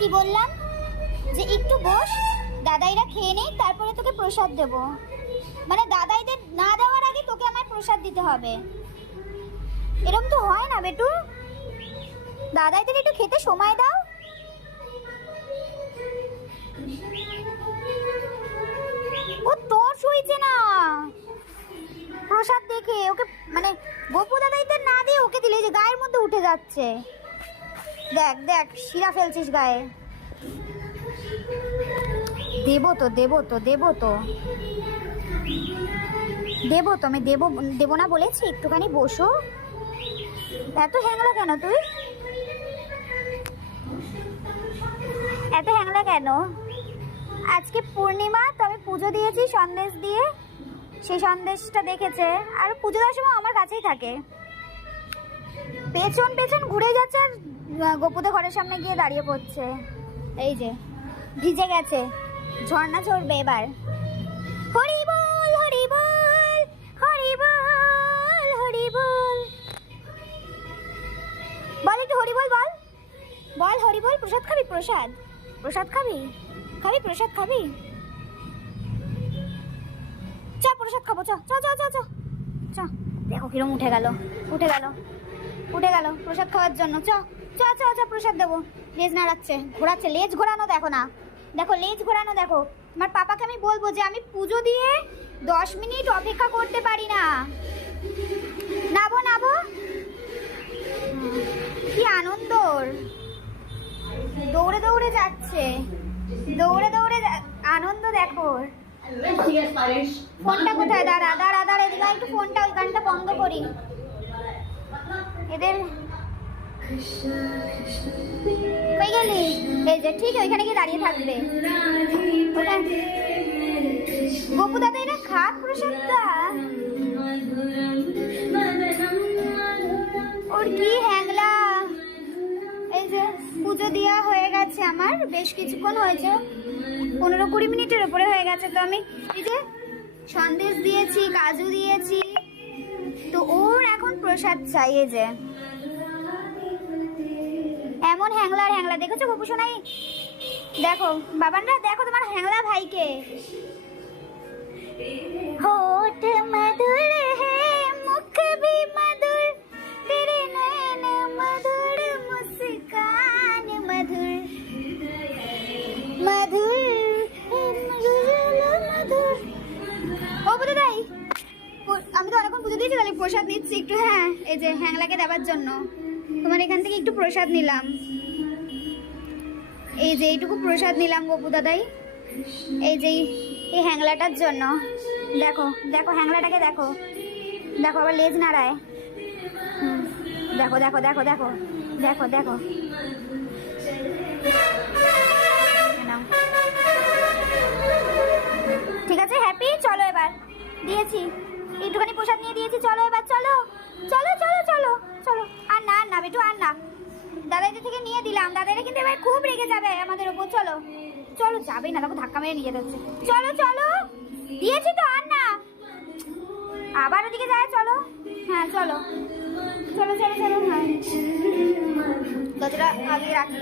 কি বললাম? যে একটু বস, দাদাইরা খেয়ে নেই, তারপরে তোকে প্রসাদ দেব। মানে দাদাইদের না দেওয়ার আগে তোকে আমায় প্রসাদ দিতে হবে। এরকম তো হয় না, বেটু। দাদাইদের একটু খেতে সময় দাও। ও তোর সইছে না। প্রসাদ দেখে, ওকে মানে গপু দাদাইদের না দিয়ে ওকে দিলে যে গায়ের মধ্যে উঠে যাচ্ছে। দেখ দেখ, শিরা ফেলছিস গায়ে। দেবো তো দেবো তো দেবো তো। দেবো তো, আমি দেবো দেবো না বলেছি, একটুখানি বসো। এত হ্যাংলা কেন তুই? এত হ্যাংলা কেন? আজকে পূর্ণিমা, তো আমি পুজো দিয়েছি সন্দেশ দিয়ে। সেই সন্দেশটা দেখেছে, আর পুজো দেওয়ার সময় আমার কাছেই থাকে। পেছন পেছন ঘুরে যাচ্ছে আর গপুদের ঘরের সামনে গিয়ে দাঁড়িয়ে পড়ছে। এই যে, ভিজে গেছে। ঝর্ণা ঝরবে এবার। হরি বল হরি বল হরি বল হরি বল। বল একটু, হরি বল বল। বল, হরি বল, প্রসাদ খাবি, প্রসাদ? প্রসাদ খাবি? খাবি, প্রসাদ খাবি? চ, প্রসাদ খাব চ চ চ চ। চ, দেখো কিরম উঠে গেল উঠে গেল উঠে গেল প্রসাদ খাওয়ার জন্য, চ। চ প্রসাদ দেবো। লেজ নাড়াচ্ছে, ঘোরাচ্ছে। লেজ ঘোরানো দেখো না। দেখো, লেজ ঘোরানো দেখো। আমার পাপাকে আমি বলব যে আমি পুজো দিয়ে দশ মিনিট অপেক্ষা করতে পারি না। নাবো নাবো। কি আনন্দ দৌড়ে দৌড়ে যাচ্ছে। দৌড়ে দৌড়ে আনন্দ দেখো ফোনটা কোথায়? দাঁড়া দাঁড়া দাঁড়া, এদিকে একটু ফোনটা, ওই বন্ধ করি। এদের কই গেলি? এই যে, ঠিক ওইখানে গিয়ে দাঁড়িয়ে থাকবে। গপু দাদা এটা খাক প্রসাদটা? ওর কি হ্যাংলা? এই যে, পুজো দেওয়া হয়ে গেছে আমার, বেশ কিছুক্ষণ হয়েছে। পনেরো কুড়ি মিনিটের উপরে হয়ে গেছে তো আমি। এই যে, সন্দেশ দিয়েছি, কাজু দিয়েছি। তো ওর এখন প্রসাদ চাই, এই যে। এমন হ্যাংলা আর হ্যাংলা দেখেছো গপু সোনাই দেখো বাবানরা দেখো তোমার হ্যাংলা ভাইকে होठ मधुर है मुख भी मधुर तेरे नैन मधुर मुस्कान मधुर मधुर मधुर ও বুঝে তাই আমি তো অনেকক্ষণ পুজো দিয়েছি তাহলে প্রসাদ নিচ্ছি একটু হ্যাঁ এই যে হ্যাংলাকে দেওয়ার জন্য তোমার এখান থেকে একটু প্রসাদ নিলাম এই যে এইটুকু প্রসাদ নিলাম গপু দাদাই। এই যে এই- হ্যাংলাটার জন্য। দেখো দেখো হ্যাংলাটাকে দেখো। দেখো আবার লেজ নাড়ায়। দেখো দেখো দেখো দেখো দেখো দেখো। ঠিক আছে হ্যাপি চলো এবার। দিয়েছি। একটুখানি প্রসাদ নিয়ে দিয়েছি। চলো এবার, চলো। চলো চলো চলো চলো। আর না আর না, বেটু, আর না। দাদাদের থেকে নিয়ে দিলাম। দাদারা কিন্তু এবার খুব রেগে যাবে আমাদের ওপর, চলো। চলো যাবে না, দেখো ধাক্কা মেরে নিয়ে যাচ্ছে চলো চলো। দিয়েছি তো আর না আবার ওদিকে যায়, চলো। হ্যাঁ চলো। চলো চলো চলো হ্যাঁ। দরজাটা আগে রাখি।